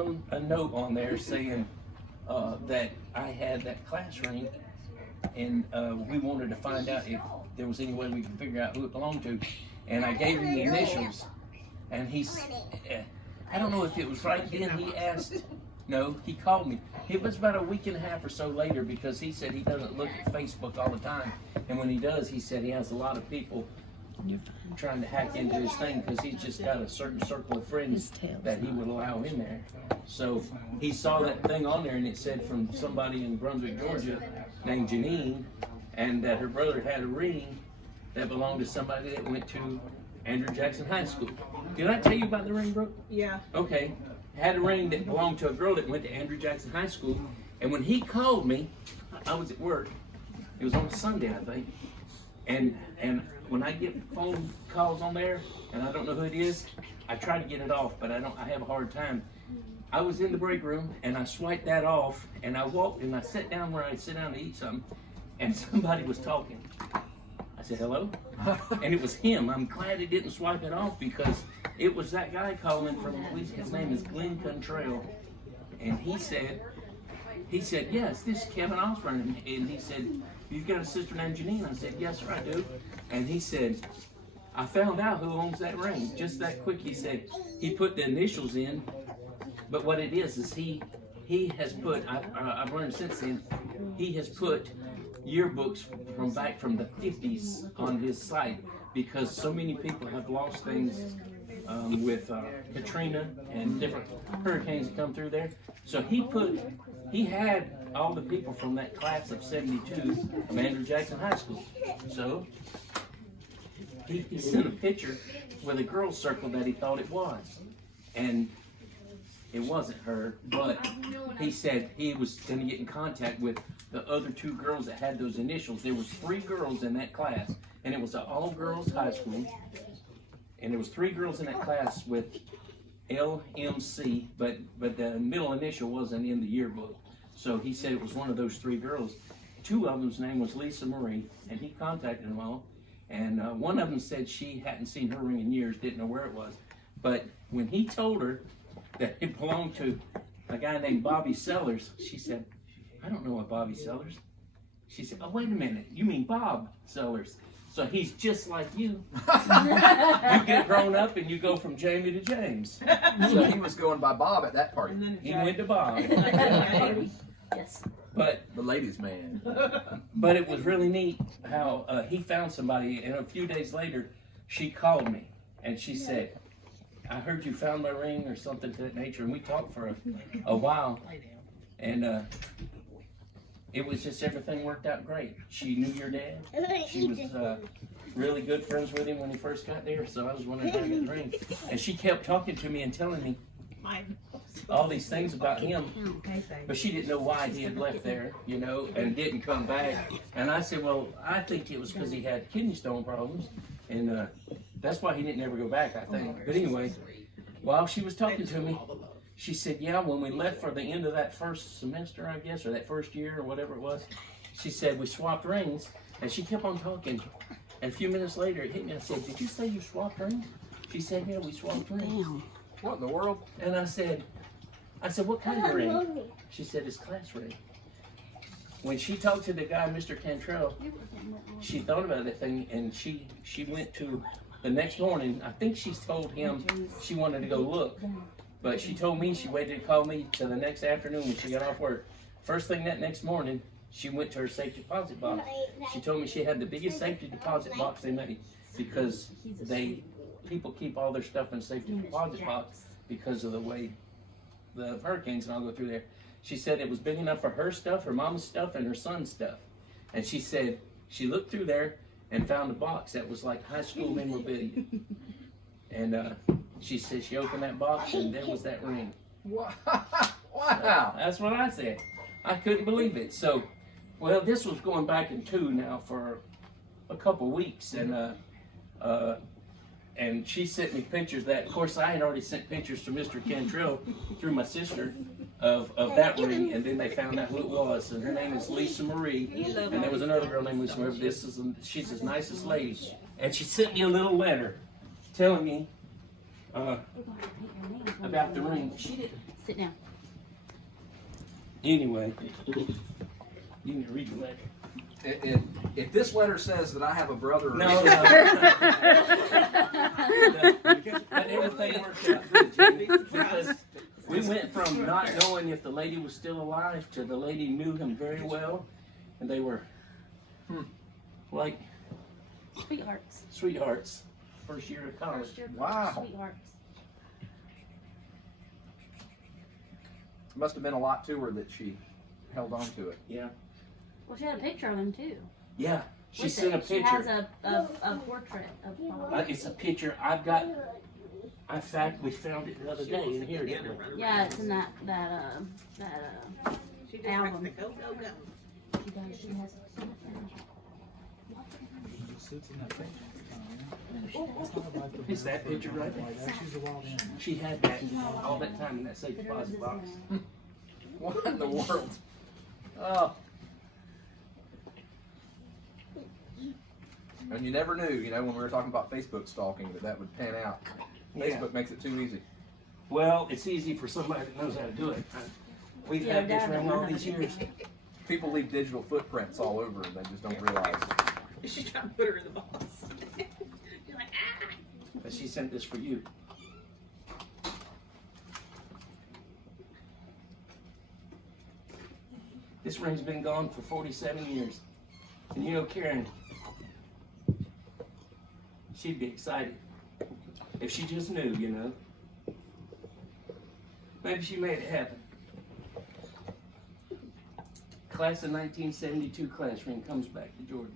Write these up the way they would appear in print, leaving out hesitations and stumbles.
a note on there saying that I had that class ring, and we wanted to find out if there was any way we could figure out who it belonged to. And I gave him the initials, and I don't know if it was right then he asked. No, he called me. It was about a week and a half or so later, because he said he doesn't look at Facebook all the time, and when he does, he said he has a lot of people trying to hack into his thing, because he's just got a certain circle of friends that he would allow in there. So he saw that thing on there, and it said from somebody in Brunswick, Georgia, named Janine, and that her brother had a ring that belonged to somebody that went to Andrew Jackson High School. Did I tell you about the ring, Brooke? Yeah. Okay. Had a ring that belonged to a girl that went to Andrew Jackson High School, and when he called me, I was at work. It was on a Sunday, I think. And when I get phone calls on there, and I don't know who it is, I try to get it off, but I have a hard time. I was in the break room, and I swiped that off, and I walked and I sat down where I sit down to eat something, and somebody was talking. I said, hello? And it was him. I'm glad he didn't swipe it off, because it was that guy calling from, his name is Glenn Contrell. And he said, yes, this is Kevin Osborne. And he said, you've got a sister named Janine? I said, yes, sir, I do. And he said, I found out who owns that ring. Just that quick. He said, he put the initials in, but what it is he has put, I've learned since then, he has put yearbooks from back from the 50s on his site, because so many people have lost things with Katrina and different hurricanes that come through there. So he had all the people from that class of 72 of Andrew Jackson High School. So he sent a picture with a girl circle that he thought it was, and it wasn't her, but he said he was going to get in contact with the other two girls that had those initials. There was 3 girls in that class, and it was an all-girls high school, and there was 3 girls in that class with LMC, but the middle initial wasn't in the yearbook. So he said it was one of those 3 girls. 2 of them's name was Lisa Marie, and he contacted them all, and one of them said she hadn't seen her ring in years, didn't know where it was. But when he told her that it belonged to a guy named Bobby Sellers, she said, I don't know a Bobby Sellers. She said, oh, wait a minute, you mean Bob Sellers. So he's just like you. You get grown up and you go from Jamie to James. So he was going by Bob at that party. He went to Bob. Yes. But the ladies' man. But it was really neat how he found somebody, and a few days later, she called me, and she said, I heard you found my ring or something to that nature, and we talked for a while, and it was just, everything worked out great. She knew your dad. She was really good friends with him when he first got there, so I was wondering how he got the ring. And she kept talking to me and telling me all these things about him, but she didn't know why he had left there, you know, and didn't come back. And I said, well, I think it was because he had kidney stone problems, and that's why he didn't ever go back, I think. But anyway, while she was talking to me, she said, yeah, when we left for the end of that first semester, I guess, or that first year, or whatever it was, she said, we swapped rings, and she kept on talking. And a few minutes later, it hit me. I said, did you say you swapped rings? She said, yeah, we swapped rings. What in the world? And I said, what kind of ring? She said, it's class ring. When she talked to the guy, Mr. Cantrell, she thought about that thing, and she went to, the next morning, I think she told him she wanted to go look. But she told me she waited to call me till the next afternoon when she got off work. First thing that next morning, she went to her safe deposit box. She told me she had the biggest safety deposit box they made, because people keep all their stuff in a safety deposit box because of the way the hurricanes and all go through there. She said it was big enough for her stuff, her mama's stuff, and her son's stuff. And she said she looked through there and found a box that was like high school memorabilia. And she said she opened that box and there was that ring. Wow. That's what I said. I couldn't believe it. So, well, this was going back in 2 now for a couple weeks, and she sent me pictures that, of course, I had already sent pictures to Mr. Cantrell through my sister of that ring, and then they found out who it was, and her name is Lisa Marie, and there was another girl named Lisa Marie. She's the nicest lady, and she sent me a little letter telling me about the ring. Sit down. Anyway, you can read the letter. If this letter says that I have a brother, No. But everything worked out good, Jimmy, because we went from not knowing if the lady was still alive to the lady knew him very well, and they were like Sweethearts. sweethearts first year of college. First year Wow. Sweethearts. must have been a lot to her that she held on to it. Yeah, Well, she had a picture of him too. yeah. She With sent a it. She picture. has a portrait of Bob. It's a picture I've got. In fact, we found it the other day in here, didn't we? Yeah, it's in that She just album. likes to go, go, go. She does. She has so much It's that picture right there. She had that all that time in that safe deposit box. What in the world? Oh. And you never knew, you know, when we were talking about Facebook stalking, that would pan out. Facebook makes it too easy. Well, it's easy for somebody that knows how to do it. We've Yeah, had this Dad ring don't all know these how to do years. it. People leave digital footprints all over and they just don't realize. She's trying to put her in the box. You're like, ah. But she sent this for you. This ring's been gone for 47 years. And you know, Karen, she'd be excited. If she just knew, you know. Maybe she made it happen. Class of 1972 class ring comes back to Jordan.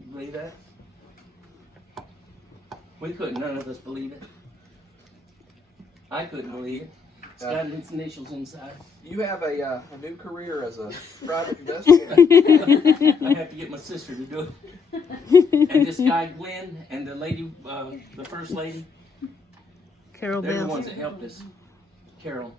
You believe that? We couldn't, none of us believe it. I couldn't believe it. It's got its initials inside. You have a new career as a private investigator. I have to get my sister to do it. And this guy Glenn and the lady, the first lady, Carol they're the Bell. ones that helped us. Carol.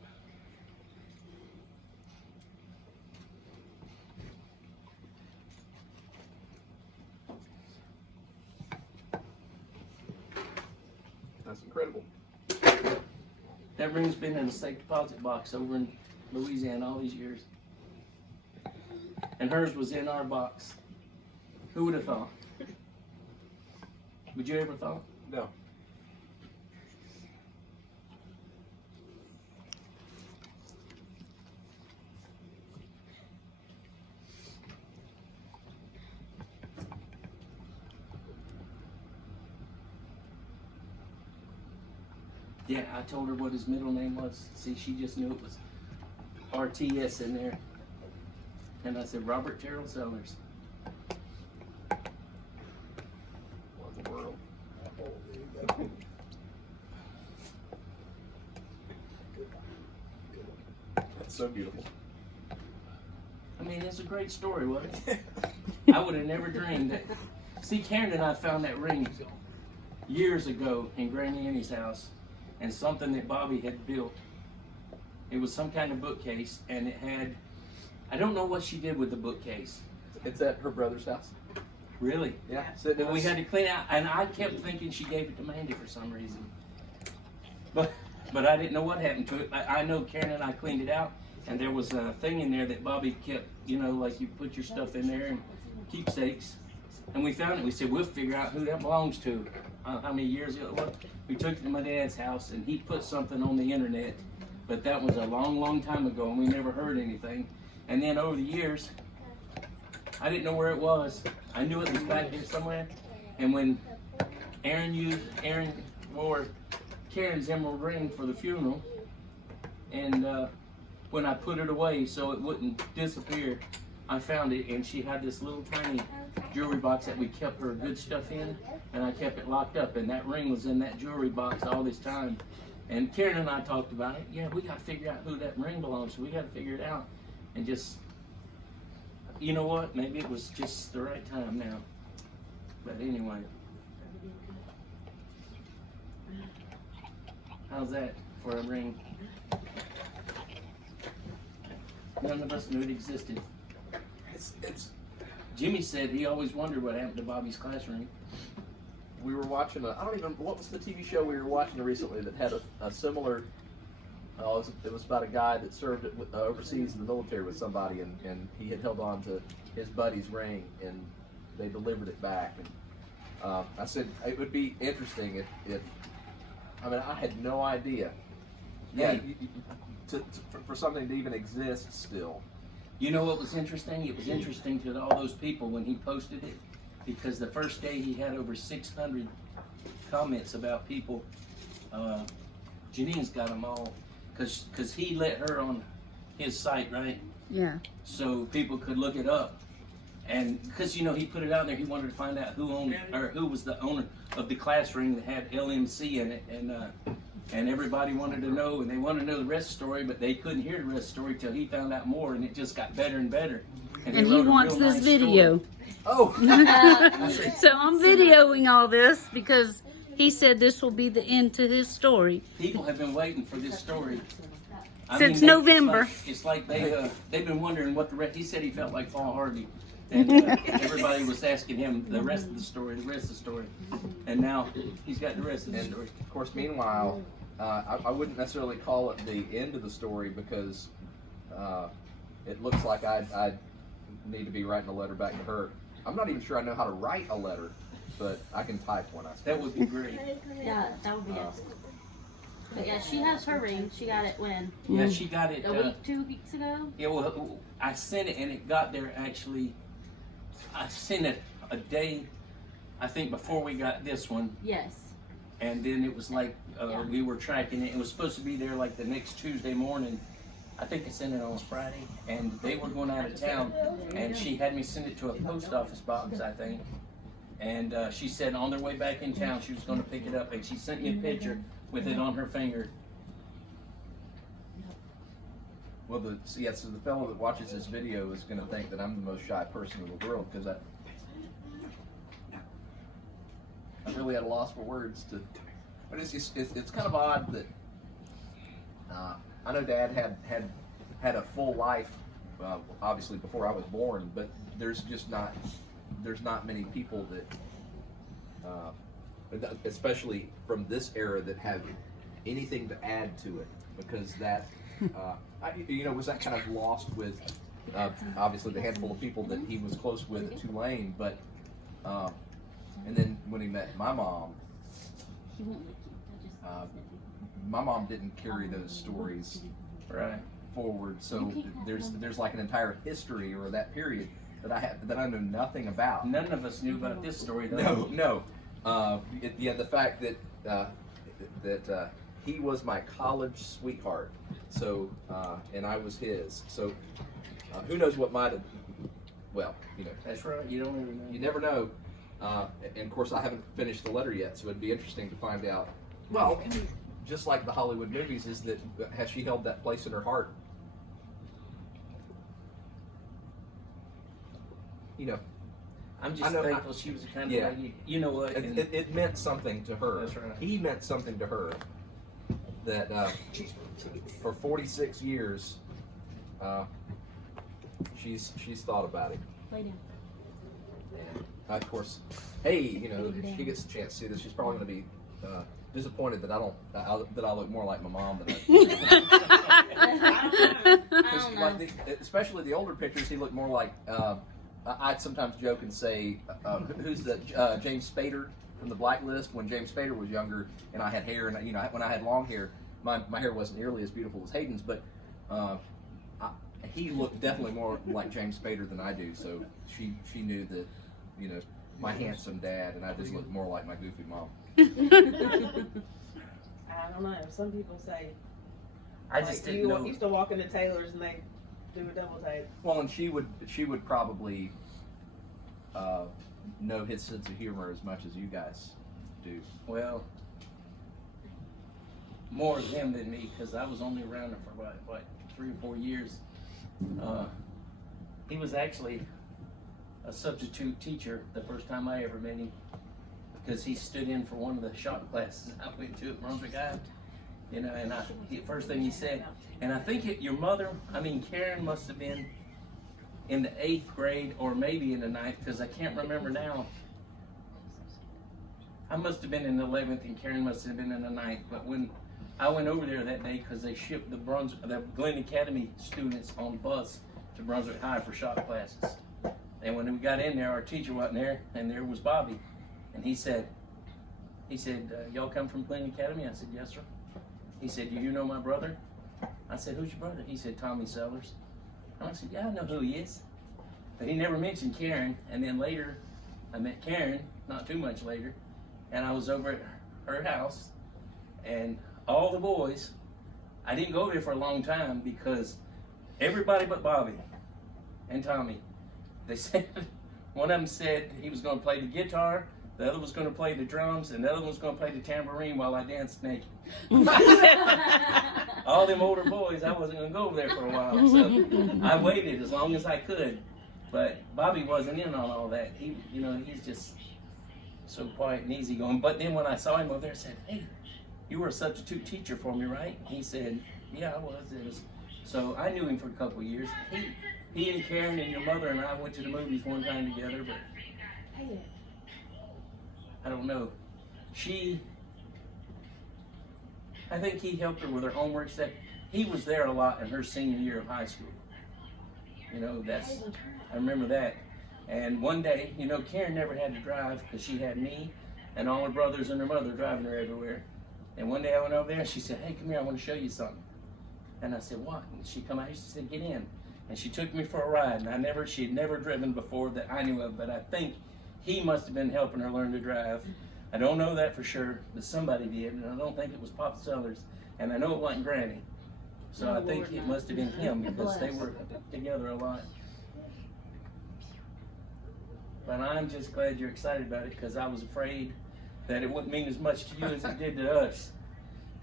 That's incredible. That ring's been in a safe deposit box over in Louisiana all these years. And hers was in our box. Who would have thought? Would you ever thought? No. Yeah, I told her what his middle name was. See, she just knew it was RTS in there. And I said, Robert Terrell Sellers. What in the world? That's so beautiful. I mean, it's a great story, wasn't it? I would have never dreamed that. See, Karen and I found that ring years ago in Granny Annie's house, and something that Bobby had built. It was some kind of bookcase, and it had, I don't know what she did with the bookcase. It's at her brother's house. Really? Yeah, sitting in And we this- had to clean out, and I kept thinking she gave it to Mandy for some reason. But I didn't know what happened to it. I know Karen and I cleaned it out, and there was a thing in there that Bobby kept, you know, like you put your stuff in there and keepsakes. And we found it. We said, we'll figure out who that belongs to. How many years ago it was? We took it to my dad's house, and he put something on the internet. But that was a long, long time ago, and we never heard anything. And then over the years, I didn't know where it was. I knew it was back there somewhere. And when Aaron wore Karen's emerald ring for the funeral, and when I put it away so it wouldn't disappear, I found it, and she had this little tiny jewelry box that we kept her good stuff in, and I kept it locked up, and that ring was in that jewelry box all this time. And Karen and I talked about it. Yeah, we got to figure out who that ring belongs to. We got to figure it out. And just, you know what? Maybe it was just the right time now. But anyway. How's that for a ring? None of us knew it existed. It's Jimmy said he always wondered what happened to Bobby's class ring. we were watching what was the TV show we were watching recently that had a similar, it was about a guy that served overseas in the military with somebody, and he had held on to his buddy's ring, and they delivered it back. And I said it would be interesting if I mean, I had no idea. Yeah, for something to even exist still. You know what was interesting? It was interesting to all those people when he posted it, because the first day he had over 600 comments about people. Janine's got them all, because he let her on his site, right? Yeah. So people could look it up. And because, you know, he put it out there, he wanted to find out who owned, or who was the owner of the class ring that had LMC in it. And everybody wanted to know, and they wanted to know the rest of the story, but they couldn't hear the rest of the story till he found out more, and it just got better and better. And they he wrote a wants real this nice video. story. Oh, So I'm videoing all this because he said this will be the end to his story. People have been waiting for this story. Since November. It's like they've been wondering what the rest. He said he felt like Paul Harvey, and everybody was asking him the rest of the story, and now he's got the rest of the and story. of course, meanwhile, I wouldn't necessarily call it the end of the story because it looks like I need to be writing a letter back to her. I'm not even sure I know how to write a letter, but I can type one. I suppose. That would be great. Yeah, that would be it. But yeah, she has her ring. She got it when? Yeah, she got it. A week, 2 weeks ago? Yeah, well, I sent it, and it got there actually. I sent it a day, I think, before we got this one, Yes. and then it was like Yeah. we were tracking it. It was supposed to be there like the next Tuesday morning. I think I sent it on Friday, and they were going out of town, and she had me send it to a post office box, I think. And she said on their way back in town, she was going to pick it up, and she sent me a picture with it on her finger. Well, so the fellow that watches this video is going to think that I'm the most shy person in the world because I'm really at a loss for words to. But it's kind of odd that I know Dad had a full life, obviously before I was born, but there's not many people that, especially from this era, that have anything to add to it, because that. Was that kind of lost with obviously the handful of people that he was close with at Tulane, but and then when he met my mom, He won't let you. I just my mom didn't carry those stories Right. forward, so there's like an entire history or that period that I know nothing about. None of us knew about this story, though. No. The fact that he was my college sweetheart, so and I was his. So who knows what might have? Well, That's right. You don't ever know. you never know. And of course, I haven't finished the letter yet, so it'd be interesting to find out. Well, just like the Hollywood movies, is that has she held that place in her heart? I'm I just know- thankful she was the kind of Yeah. lady. You know what? and- It meant something to her. That's right. He meant something to her. That for 46 years, she's thought about it. Lay down. And of course, hey, if she gets a chance to see this, she's probably going to be disappointed that I look more like my mom than I do. I don't know. Especially the older pictures, he looked more like. I'd sometimes joke and say, "Who's the James Spader from the Blacklist?" When James Spader was younger and I had hair, and when I had long hair, my hair wasn't nearly as beautiful as Hayden's, but he looked definitely more like James Spader than I do. So she knew that, my handsome dad, and I just looked more like my goofy mom. I don't know. Some people say I just didn't you know. used to walk into Taylor's and they do a double take. Well, and she would probably know his sense of humor as much as you guys do. Well, more of him than me, because I was only around him for what 3 or 4 years. He was actually a substitute teacher the first time I ever met him, because he stood in for one of the shop classes I went to at Brunswick High. And the first thing he said, and I think Karen must have been in the 8th grade or maybe in the 9th, because I can't remember now. I must have been in the 11th and Karen must have been in the 9th. But when I went over there that day, because they shipped the Glen Academy students on bus to Brunswick High for shop classes. And when we got in there, our teacher wasn't there, and there was Bobby. And he said, y'all come from Glen Academy? I said, yes, sir. He said, do you know my brother? I said, who's your brother? He said, Tommy Sellers. And I said, yeah, I know who he is. But he never mentioned Karen. And then later, I met Karen, not too much later, and I was over at her house, and all the boys, I didn't go there for a long time because everybody but Bobby and Tommy, they said, one of them said he was going to play the guitar, the other was going to play the drums, and the other one was going to play the tambourine while I danced naked. All them older boys, I wasn't going to go over there for a while, so I waited as long as I could. But Bobby wasn't in on all that. He, you know, he's just so quiet and easygoing. But then when I saw him over there, I said, hey, you were a substitute teacher for me, right? He said, yeah, I was. So I knew him for a couple of years. He and Karen and your mother and I went to the movies one time together, but I don't know. I think he helped her with her homework stuff. He was there a lot in her senior year of high school. You know, I remember that. And one day, you know, Karen never had to drive because she had me and all her brothers and her mother driving her everywhere. And one day I went over there and she said, hey, come here, I want to show you something. And I said, what? And she come out, she said, get in. And she took me for a ride. And she had never driven before that I knew of, but I think he must have been helping her learn to drive. I don't know that for sure, but somebody did, and I don't think it was Pop Sellers. And I know it wasn't Granny. So I think it must have been him because they were together a lot. But I'm just glad you're excited about it because I was afraid that it wouldn't mean as much to you as it did to us.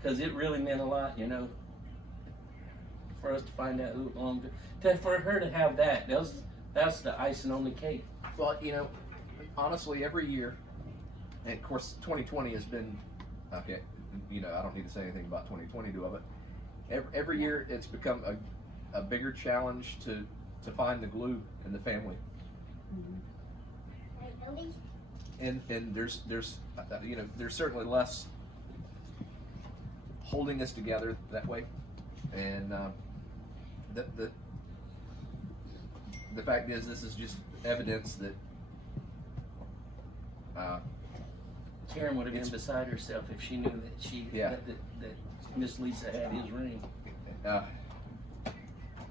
Because it really meant a lot, you know, for us to find out who it belonged to. For her to have that, that's the icing on the cake. Well, you know, honestly, every year, and of course 2020 has been, okay, you know, I don't need to say anything about 2020, do I? But every year it's become a bigger challenge to find the glue in the family. And there's you know, there's certainly less holding us together that way. And the fact is, this is just evidence that Karen would have been beside herself if she knew that that Miss Lisa had his ring.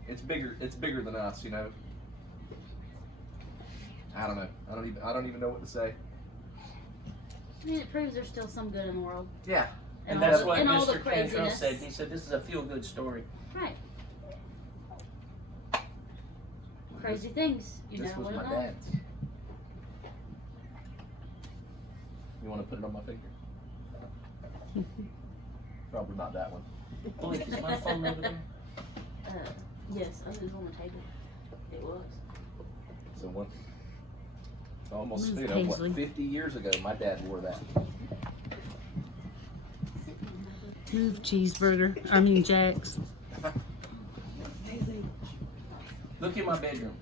It's bigger than us, you know. I don't know. I don't even know what to say. I mean, it proves there's still some good in the world. Yeah. And that's what and all the Mr. Cantrell craziness. said. He said, this is a feel-good story. Right. Crazy things. You This know was what my not. dad's. You want to put it on my finger? Probably not that one. Blake, is my phone over there? Yes, I was on the table. It was. So what? Almost, Move, you know, Paisley. what, 50 years ago, my dad wore that. Move, cheeseburger. I mean, Jack's. Look in my bedroom.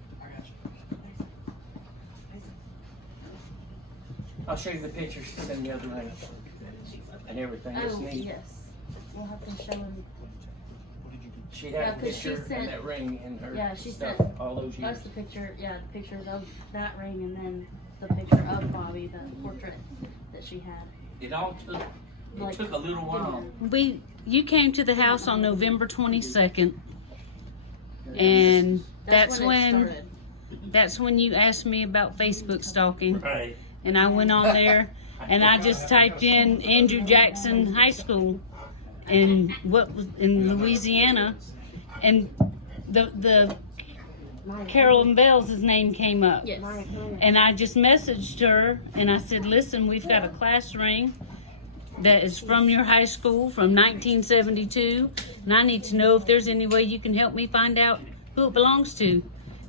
I'll show you the pictures in the other ring and everything. It's Oh, neat. yes. We'll have to show him. She Yeah, had a 'cause she picture sent- and that ring in her Yeah, she stuff sent all those years. That's the picture, yeah, the pictures of that ring and then the picture of Bobby, the portrait that she had. It took a little while. You came to the house on November 22nd, and that's it when started. that's when you asked me about Facebook stalking, Right. and I went on there and I just typed in Andrew Jackson High School in Louisiana, and the Carolyn Bell's name came up. Yes. And I just messaged her and I said, listen, we've got a class ring that is from your high school from 1972, and I need to know if there's any way you can help me find out who it belongs to.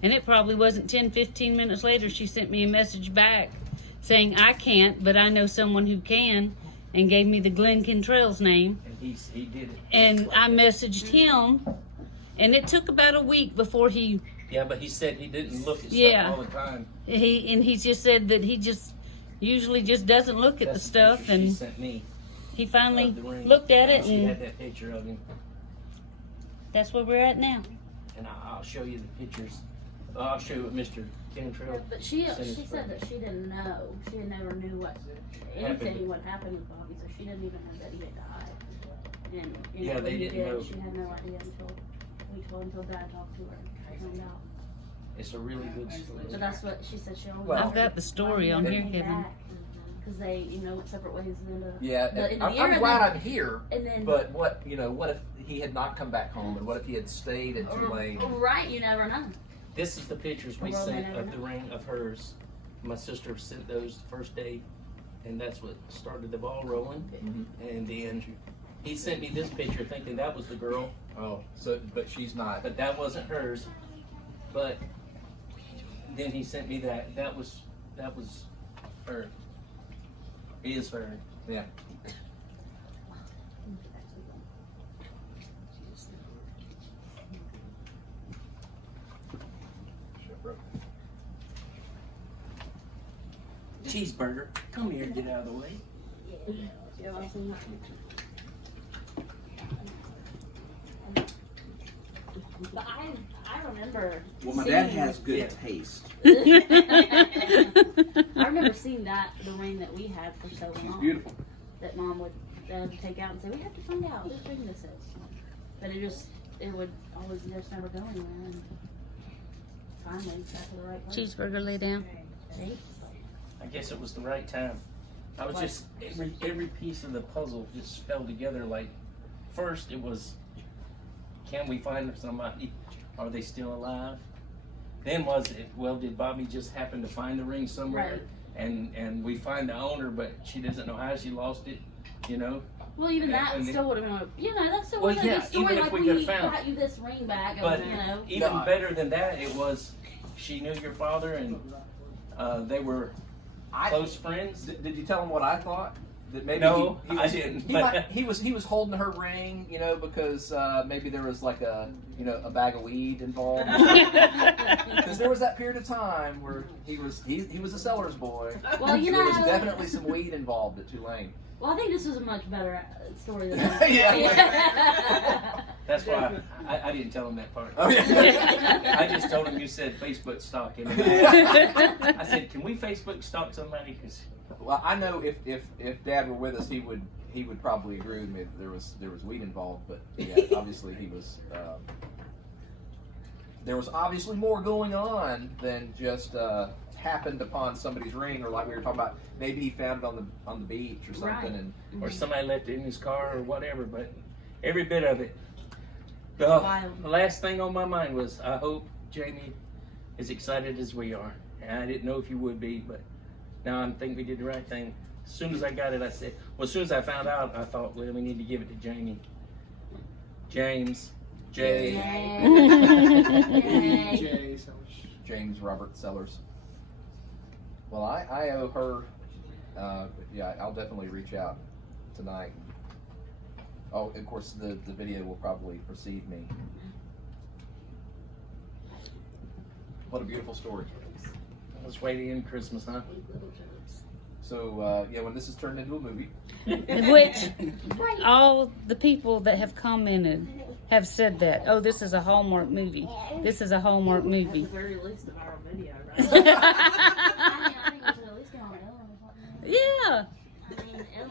And it probably wasn't 10-15 minutes later she sent me a message back saying, I can't, but I know someone who can, and gave me the Glenn Cantrell's name. And he did it. And I messaged him, and it took about a week before he Yeah, but he said he didn't look at stuff Yeah. all the time. he just said that he just, usually just doesn't look at the That's stuff, picture she and sent me he finally of the ring. looked at it, She had and that picture of him, that's where we're at now. and I'll show you the pictures. I'll show you what Mr. Cantrell. But she sent us said from. that she didn't know. She never knew what anything what happened with Bobby, so she didn't even know that he had died. And you Yeah, know, they when he didn't did, know. she had no idea until Dad talked to her and found out. It's a really good story. So that's what she said. She only Well, I've got the story on here, Kevin. because they, went separate ways in the Yeah, the end of I'm the year, and glad then- I'm here. and then But what if he had not come back home, and what if he had stayed at Tulane? right, you never know. This is the pictures we Well, they sent never of the know. ring of hers. My sister sent those the first day, and that's what started the ball rolling. Mhm. And then he sent me this picture thinking that was the girl, Oh, but she's not. but that wasn't hers. But then he sent me that. That was her. Is her. Yeah. Cheeseburger. Come here, get out of the way. Yeah, I've seen that. But I remember. Well, my dad seeing- has good Yeah. taste. I remember seeing the ring that we had for so She's long. beautiful. That Mom would take out and say, we have to find out whose ring this is. But it would always just never go anywhere. And finally, got to the right place. Cheeseburger lay down. See? I guess it was the right time. I was just every piece of the puzzle just fell together. Like first it was, can we find somebody? Are they still alive? Then was it, well, did Bobby just happen to find the ring somewhere? Right. And we find the owner, but she doesn't know how she lost it. You know. Well, even Yeah, that and still would have been, that still Well, would have been yeah, a good story. even if Like we we could've found- got you this ring back, But and, even No. better than that, it was she knew your father and they were close friends. Did you tell him what I thought? That maybe No, he I was, didn't, He, but- he was holding her ring, because maybe there was like a bag of weed involved. Because there was that period of time where he was a seller's boy. Well, So there was how- definitely some weed involved at Tulane. Well, I think this was a much better story than Yeah. That's why I didn't tell him that part. Oh yeah. I just told him you said Facebook stalk him. I said, can we Facebook stalk somebody? 'Cause Well, I know if Dad were with us, he would probably agree with me that there was weed involved. But yeah, obviously he was. There was obviously more going on than just happened upon somebody's ring, or like we were talking about, maybe he found it on the beach or something. Right. And or somebody left it in his car or whatever, but every bit of it. Wild. The last thing on my mind was, I hope Jamie is excited as we are. And I didn't know if you would be, but now I think we did the right thing. As soon as I got it, I said, well, as soon as I found out, I thought, well, we need to give it to Jamie. James. Jay. Yay. James Robert Sellers. Well, I owe her. Yeah, I'll definitely reach out tonight. Oh, of course, the video will probably precede me. What a beautiful story. Let's wait in Christmas, huh? So, yeah, when this is turned into a movie, Which all the people that have commented have said that. Oh, this is a Hallmark movie. This is a Hallmark movie. At the very least, a viral video, right? I think we should at least get on Ellen or something. Yeah. I mean, Ellen.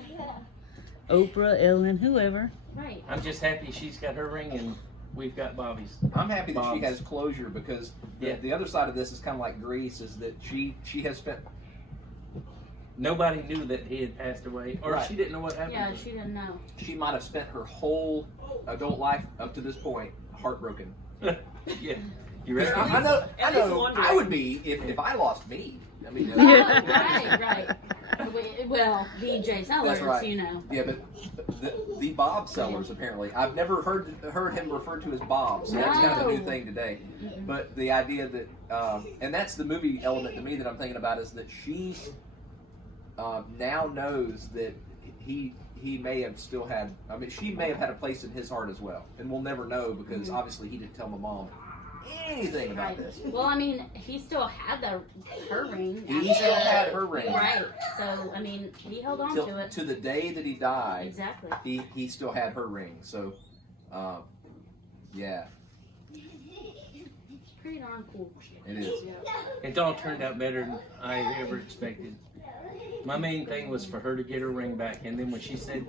Oprah, Ellen, whoever. Right. I'm just happy she's got her ring and we've got Bobby's. I'm happy that she Bob's. has closure, because Yeah. the other side of this is kind of like Grease, is that she has spent. Nobody knew that he had passed away, or Right. she didn't know what happened. Yeah, to she didn't know. She might have spent her whole adult life up to this point heartbroken. him. Yeah, you ready? I know. At least wondering. I would be if I lost me. I mean, Oh, right. Well, BJ Sellers, That's right. Yeah, but the Bob Sellers, apparently, I've never heard him referred to as Bob, so that's kind of a new No. thing today. But the idea that, and that's the movie element to me that I'm thinking about, is that she now knows that he may have still had. I mean, she may have had a place in his heart as well, and we'll never know because obviously he didn't tell my mom. anything about Right. this. Well, I mean, he still had her ring. He still had her ring. Right. So, I mean, he held on Till, to it. to the day that he died, Exactly. he still had her ring. So, yeah, Pretty darn cool. it is. It all turned out better than I ever expected. My main thing was for her to get her ring back, and then when she said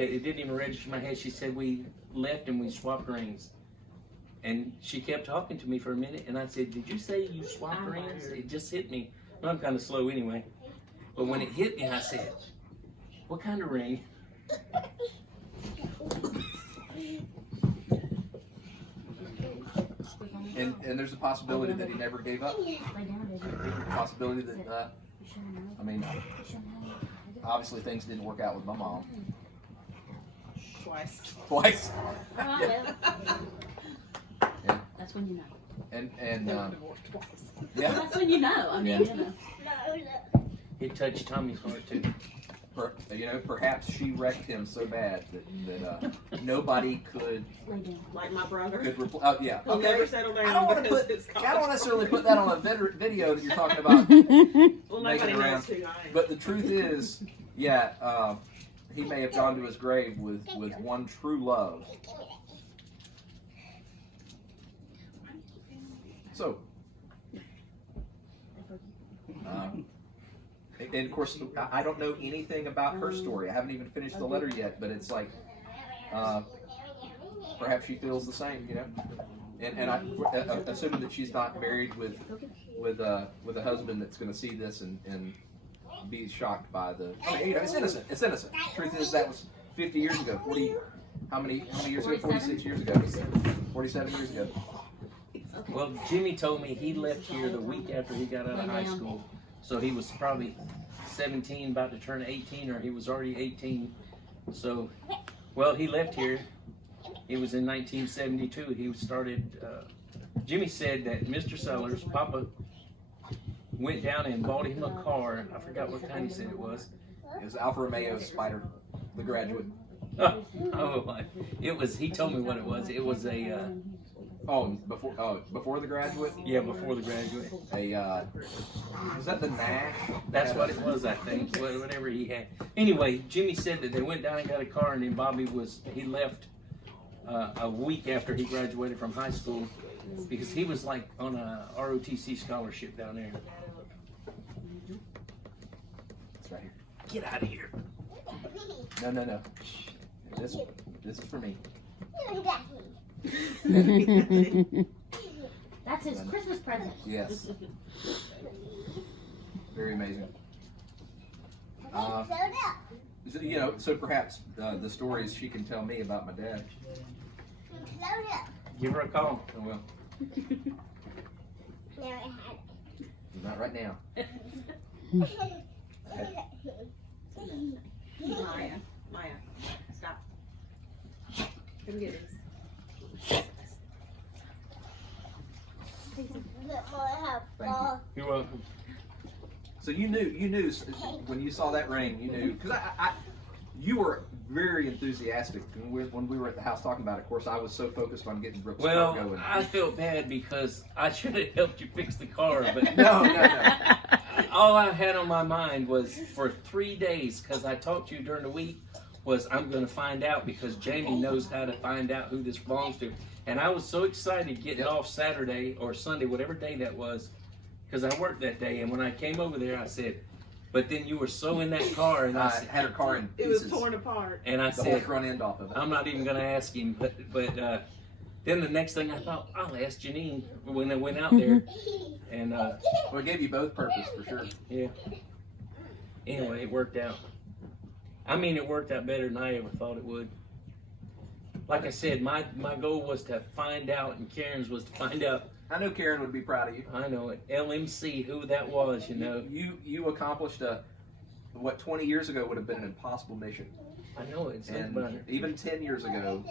it, it didn't even register in my head. She said we left and we swapped rings, and she kept talking to me for a minute, and I said, "Did you say you swapped rings?" It just hit me. Well, I'm kind of slow anyway, but when it hit me, I said, "What kind of ring?" And there's a possibility that he never gave up. Lay down, baby. There's a possibility that, You should know. I mean, You should know. obviously things didn't work out with my mom Twice. twice. Oh, Yeah. well. Yeah. That's when you know. And They were divorced twice. Well, yeah, that's when you know. I mean, Yeah. you know. It touched Tommy's heart too. perhaps she wrecked him so bad that nobody could Lay down. Like my brother. reply. Oh yeah, He'll okay. never settle down. I don't want to because put. his I don't college necessarily fund. put that on a video that you're talking about. Well, making nobody around. knows who I am. But the truth is, yeah, he may have gone to his grave with one true love. So, and of course, I don't know anything about her story. I haven't even finished the letter yet, but it's like, perhaps she feels the same, you know. And I, assuming that she's not married with a husband that's going to see this and be shocked by the. I mean, you know, it's innocent. It's innocent. Truth is, that was 50 years ago. 40. How many years ago? 46 years ago. 47 years ago. Well, Jimmy told me he left here the week after he got out of high school. So he was probably 17, about to turn 18, or he was already 18. So, well, he left here. It was in 1972. He started, Jimmy said that Mr. Sellers, Papa, went down and bought him a car. I forgot what kind he said it was. It was Alfa Romeo Spider, the Graduate. Oh, it was, he told me what it was. It was a, Before the Graduate. yeah, before the Graduate. Was that the Nash? That's what it was, I think, whatever he had. Anyway, Jimmy said that they went down and got a car, and then Bobby he left a week after he graduated from high school because he was like on a ROTC scholarship down there. It's right here. Get out of here. No. This is for me. That's his Christmas present. Yes. Very amazing. So perhaps the stories she can tell me about my dad. Give her a call. I will. Not right now. Maya, stop. Come get this. Thank you. You're welcome. So you knew when you saw that ring, you knew because you were very enthusiastic when we were at the house talking about it. Of course, I was so focused on getting Brooks' car Well, going. I felt bad because I should have helped you fix the car, but No. all I had on my mind was for 3 days, because I talked to you during the week, was I'm going to find out because Jamie knows how to find out who this belongs to. And I was so excited getting off Saturday or Sunday, whatever day that was, because I worked that day. And when I came over there, I said, but then you were so in that car, and I I had her car in It was pieces. torn apart. and I The whole said, front end off of it. I'm not even going to ask him. But then the next thing I thought, I'll ask Janine when I went out there. And Well, it gave you both purpose for sure. yeah. Anyway, it worked out. I mean, it worked out better than I ever thought it would. Like I said, my goal was to find out, and Karen's was to find out. I know Karen would be proud of you. I know it. LMC, who that was, you know. You accomplished what 20 years ago would have been an impossible mission, I know it. Think about and it. even 10 years ago.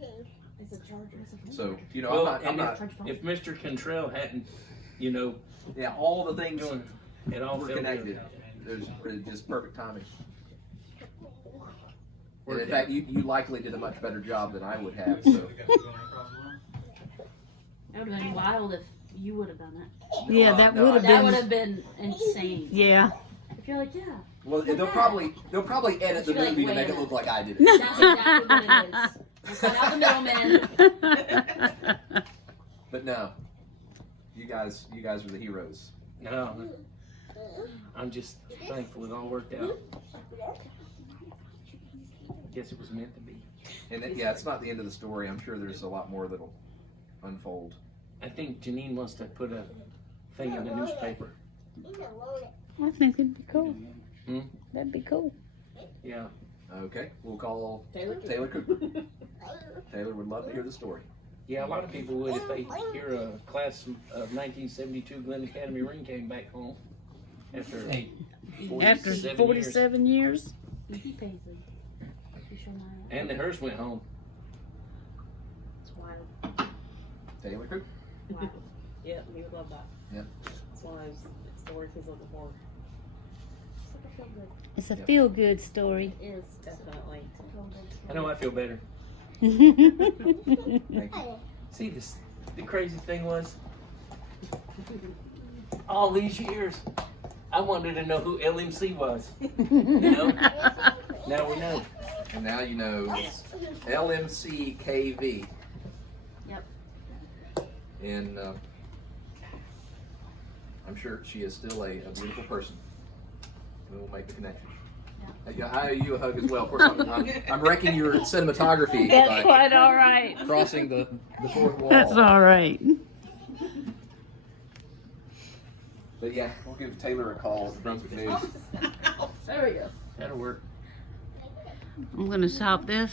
It's a charger. So you know, Well, I'm not. If Mr. Contrell hadn't, you know, Yeah, all the things doing it all were fell connected. together. There's just perfect timing. And Worked in fact, you likely did a much better job than I would have. So That would have been wild if you would have done it. Yeah, that No, would have That would been. have been insane. Yeah. If you're like, yeah, Well, they'll probably edit the You're like, movie to wait make a it look minute. like I did it. that's exactly what it is. We'll cut out the middleman. But no, you guys are the heroes. No, I'm just thankful it all worked out. Guess it was meant to be. And yeah, it's not the end of the story. I'm sure there's a lot more that'll unfold. I think Janine wants to put a thing in the newspaper. I think it'd be cool. Hmm? That'd be cool. Yeah. Okay, we'll call Taylor? Taylor Cooper. Taylor would love to hear the story. Yeah, a lot of people would if they hear a class of 1972 Glen Academy ring came back home after After 47 years. 47 years. Easy Paisley. You sure not? And the hearse went home. It's wild. Taylor Cooper. Wow. Yep, he would love that. Yep. It's one of those stories he's looking for. It's like a feel good. It's a Yep. feel-good story. It is. Definitely. It's a feel good story. I know I feel better. Thank you. See, the crazy thing was, all these years, I wanted to know who LMC was. You know? Now we know. And now you know it's LMCKV. Yep. And I'm sure she is still a beautiful person. And we'll make the connection. Yeah, I owe you a hug as well. Of course, I'm wrecking your cinematography That's by quite all right. crossing the fourth wall. That's all right. But yeah, we'll give Taylor a call with the Brunswick News. There we go. That'll work. I'm gonna stop this.